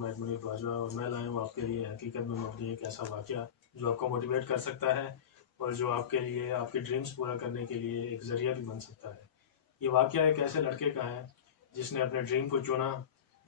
मैं मुनीर बाजवा और मैं लाया हूँ आपके लिए हकीकत में मबनी एक ऐसा वाक़या जो आपको मोटिवेट कर सकता है और जो आपके लिए आपके ड्रीम्स पूरा करने के लिए एक ज़रिया भी बन सकता है। ये वाक़या एक ऐसे लड़के का है जिसने अपने ड्रीम को चुना।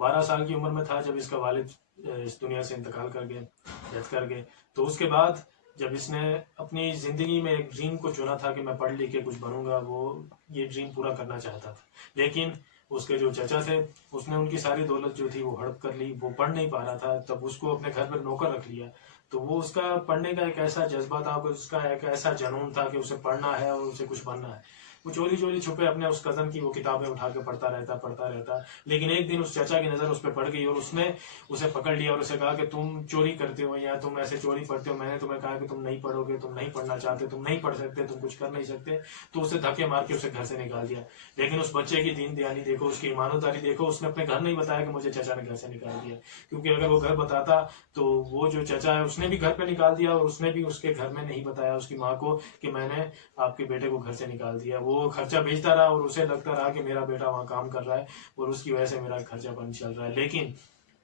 12 साल की उम्र में था जब इसका वालिद इस दुनिया से इंतकाल कर गए, डेथ कर गए। तो उसके बाद जब इसने अपनी ज़िंदगी में एक ड्रीम को चुना था कि मैं पढ़ लिख के कुछ बनूंगा, वो ये ड्रीम पूरा करना चाहता था। लेकिन उसके जो चचा थे उसने उनकी सारी दौलत जो थी वो हड़प कर ली। वो पढ़ नहीं पा रहा था, तब उसको अपने घर पर नौकर रख लिया। तो वो उसका पढ़ने का एक ऐसा जज्बा था, उसका एक ऐसा जुनून था कि उसे पढ़ना है और उसे कुछ बनना है। वो चोरी चोरी छुपे अपने उस कज़न की वो किताबें उठा के पढ़ता रहता। लेकिन एक दिन उस चचा की नज़र उस पर पड़ गई और उसने उसे पकड़ लिया और उसे कहा कि तुम चोरी करते हो या तुम ऐसे चोरी पढ़ते हो, मैंने तुम्हें कहा कि तुम नहीं पढ़ोगे, तुम नहीं पढ़ना चाहते, तुम नहीं पढ़ सकते, तुम कुछ कर नहीं सकते। तो उसे धक्के मार के उसे घर से निकाल दिया। लेकिन उस बच्चे की दीन दयानी देखो, उसकी ईमानदारी देखो, उसने अपने घर नहीं बताया कि मुझे चचा ने घर से निकाल दिया। क्योंकि अगर वो घर बताता तो वो जो चचा है उसने भी घर पे निकाल दिया और उसने भी उसके घर में नहीं बताया उसकी माँ को कि मैंने आपके बेटे को घर से निकाल दिया। वो खर्चा भेजता रहा और उसे लगता रहा कि मेरा बेटा वहाँ काम कर रहा है और उसकी वजह से मेरा खर्चा पानी चल रहा है। लेकिन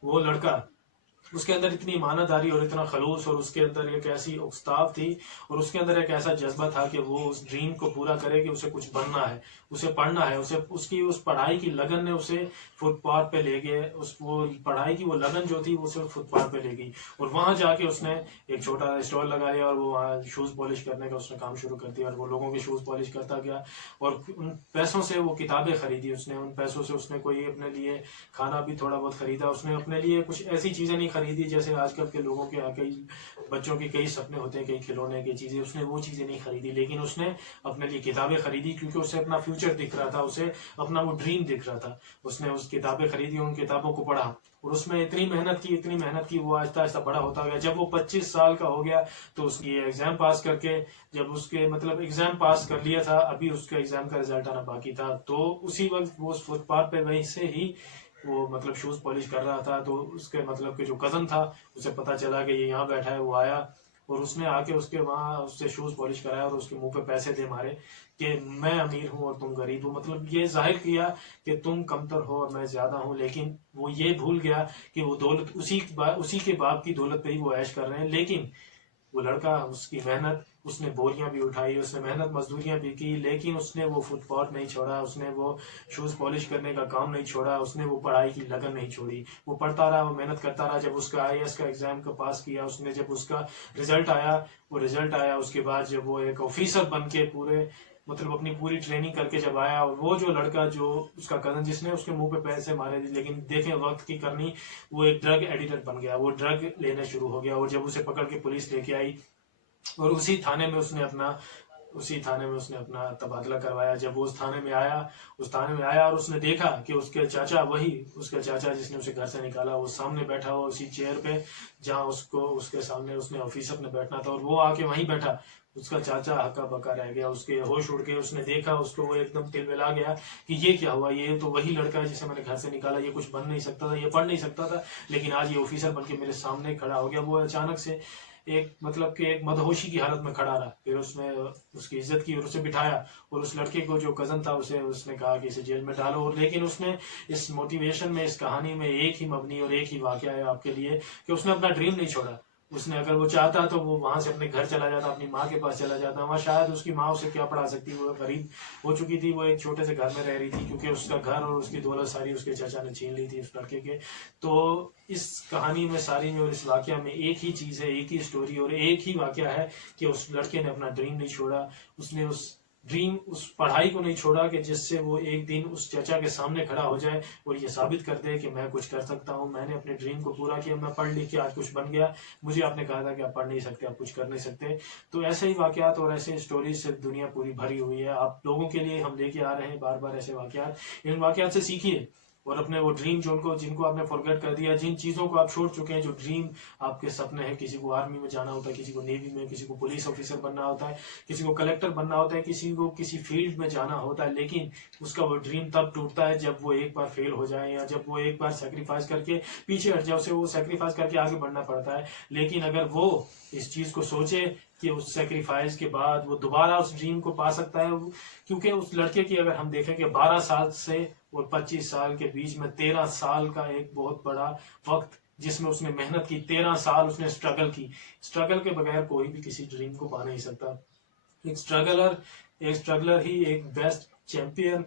वो लड़का, उसके अंदर इतनी ईमानदारी और इतना खलूस और उसके अंदर एक ऐसी उकताव थी और उसके अंदर एक ऐसा जज्बा था कि वो उस ड्रीम को पूरा करे कि उसे कुछ बनना है, उसे पढ़ना है। उसे उसकी उस पढ़ाई की लगन ने उसे फुटपाथ पे ले गए। उस वो पढ़ाई की वो लगन जो थी वो उसे फुटपाथ पे ले गई और वहां जाके उसने एक छोटा स्टॉल लगाया और वो वहाँ शूज़ पॉलिश करने का उसने काम शुरू कर दिया और वो लोगों के शूज़ पॉलिश करता गया। और उन पैसों से वो किताबें खरीदी उसने, उन पैसों से उसने कोई अपने लिए खाना भी थोड़ा बहुत खरीदा। उसने अपने लिए कुछ ऐसी चीज़ें नहीं खरीदी जैसे आजकल के लोगों के कई बच्चों के कई सपने होते हैं, कई खिलौने की चीज़ें, उसने वो चीज़ें नहीं खरीदी। लेकिन उसने अपने लिए किताबें खरीदी क्योंकि उसे अपना फ्यूचर दिख रहा था, उसे अपना वो ड्रीम दिख रहा था। उसने उस किताबें खरीदी, उन किताबों को पढ़ा और उसमें इतनी मेहनत की वो आहिस्ता आहिस्ता बड़ा होता गया। जब वो 25 साल का हो गया तो उसकी एग्जाम पास करके, जब उसके मतलब एग्जाम पास कर लिया था, अभी उसके एग्जाम का रिजल्ट आना बाकी था, तो उसी वक्त वो फुटपाथ पे वहीं से ही वो मतलब शूज़ पॉलिश कर रहा था। तो उसके मतलब कि जो कज़न था उसे पता चला कि ये यहाँ बैठा है। वो आया और उसने आके उसके वहाँ उससे शूज़ पॉलिश कराया और उसके मुंह पे पैसे दे मारे कि मैं अमीर हूँ और तुम गरीब हो। मतलब ये जाहिर किया कि तुम कमतर हो और मैं ज़्यादा हूँ। लेकिन वो ये भूल गया कि वो दौलत उसी के बाप की दौलत पे ही वो ऐश कर रहे हैं। लेकिन वो लड़का, उसकी मेहनत, उसने बोरियां भी उठाई, उसने मेहनत मजदूरियां भी की, लेकिन उसने वो फुटपाथ नहीं छोड़ा, उसने वो शूज़ पॉलिश करने का काम नहीं छोड़ा, उसने वो पढ़ाई की लगन नहीं छोड़ी। वो पढ़ता रहा, वो मेहनत करता रहा। जब उसका IAS का एग्जाम का पास किया उसने, जब उसका रिजल्ट आया उसके बाद जब वो एक ऑफिसर बन के पूरे मतलब अपनी पूरी ट्रेनिंग करके जब आया, और वो जो लड़का जो उसका कजन जिसने उसके मुंह पे पैसे मारे थे, लेकिन देखें वक्त की करनी, वो एक ड्रग एडिटर बन गया, वो ड्रग लेने शुरू हो गया। और जब उसे पकड़ के पुलिस लेके आई और उसी थाने में उसने अपना तबादला करवाया। जब वो उस थाने में आया और उसने देखा कि उसके चाचा जिसने उसे घर से निकाला वो सामने बैठा हुआ उसी चेयर पे जहाँ उसके सामने उसने ऑफिसर ने बैठना था, और वो आके वहीं बैठा। उसका चाचा हक्का बक्का रह गया, उसके होश उड़ गए। उसने देखा, उसको वो एकदम तिलमिला गया कि ये क्या हुआ, ये तो वही लड़का है जिसे मैंने घर से निकाला। ये कुछ बन नहीं सकता था, ये पढ़ नहीं सकता था, लेकिन आज ये ऑफिसर बन के मेरे सामने खड़ा हो गया। वो अचानक से एक मतलब कि एक मदहोशी की हालत में खड़ा रहा। फिर उसने उसकी इज्जत की और उसे बिठाया, और उस लड़के को जो कजन था उसने कहा कि इसे जेल में डालो। और लेकिन उसने इस मोटिवेशन में, इस कहानी में एक ही मबनी और एक ही वाकया है आपके लिए कि उसने अपना ड्रीम नहीं छोड़ा। उसने अगर वो चाहता तो वो वहां से अपने घर चला जाता, अपनी माँ के पास चला जाता। वहाँ शायद उसकी माँ उसे क्या पढ़ा सकती, वो गरीब हो चुकी थी, वो एक छोटे से घर में रह रही थी क्योंकि उसका घर और उसकी दौलत सारी उसके चाचा ने छीन ली थी उस लड़के के। तो इस कहानी में सारी में और इस वाकया में एक ही चीज़ है, एक ही स्टोरी और एक ही वाकया है कि उस लड़के ने अपना ड्रीम नहीं छोड़ा। उसने उस पढ़ाई को नहीं छोड़ा कि जिससे वो एक दिन उस चचा के सामने खड़ा हो जाए और ये साबित कर दे कि मैं कुछ कर सकता हूँ, मैंने अपने ड्रीम को पूरा किया, मैं पढ़ लिख के आज कुछ बन गया। मुझे आपने कहा था कि आप पढ़ नहीं सकते, आप कुछ कर नहीं सकते। तो ऐसे ही वाकयात और ऐसे स्टोरीज से दुनिया पूरी भरी हुई है। आप लोगों के लिए हम लेके आ रहे हैं बार बार ऐसे वाकयात। इन वाकयात से सीखिए और अपने वो ड्रीम जिनको आपने फॉरगेट कर दिया, जिन चीज़ों को आप छोड़ चुके हैं, जो ड्रीम आपके सपने हैं, किसी को आर्मी में जाना होता है, किसी को नेवी में, किसी को पुलिस ऑफिसर बनना होता है, किसी को कलेक्टर बनना होता है, किसी को किसी फील्ड में जाना होता है, लेकिन उसका वो ड्रीम तब टूटता है जब वो एक बार फेल हो जाए या जब वो एक बार सेक्रीफाइस करके पीछे हट जाए, उसे वो सेक्रीफाइस करके आगे बढ़ना पड़ता है। लेकिन अगर वो इस चीज़ को सोचे कि उस सेक्रीफाइस के बाद वो दोबारा उस ड्रीम को पा सकता है, क्योंकि उस लड़के की अगर हम देखें कि 12 साल से और 25 साल के बीच में 13 साल का एक बहुत बड़ा वक्त جس میں اس نے محنت کی، 13 سال اس نے اسٹرگل کی. اسٹرگل کے بغیر کوئی بھی کسی ڈریم کو پا نہیں سکتا. ایک اسٹرگلر ہی ایک بیسٹ چیمپئن،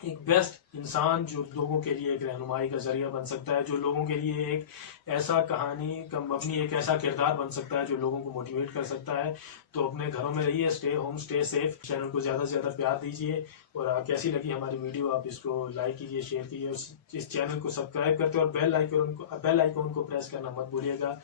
ایک بیسٹ انسان جو لوگوں کے لیے ایک رہنمائی کا ذریعہ بن سکتا ہے، جو لوگوں کے لیے ایک ایسا کہانی کا مبنی ایک ایسا کردار بن سکتا ہے جو لوگوں کو موٹیویٹ کر سکتا ہے. تو اپنے گھروں میں رہیے، stay home, stay safe. Channel کو زیادہ سے زیادہ پیار دیجیے، اور کیسی لگی ہماری ویڈیو آپ اس کو لائک کیجیے، شیئر کیجیے، اس چینل کو سبسکرائب کرتے اور بیل آئیکن کو پریس کرنا مت بھولیے گا.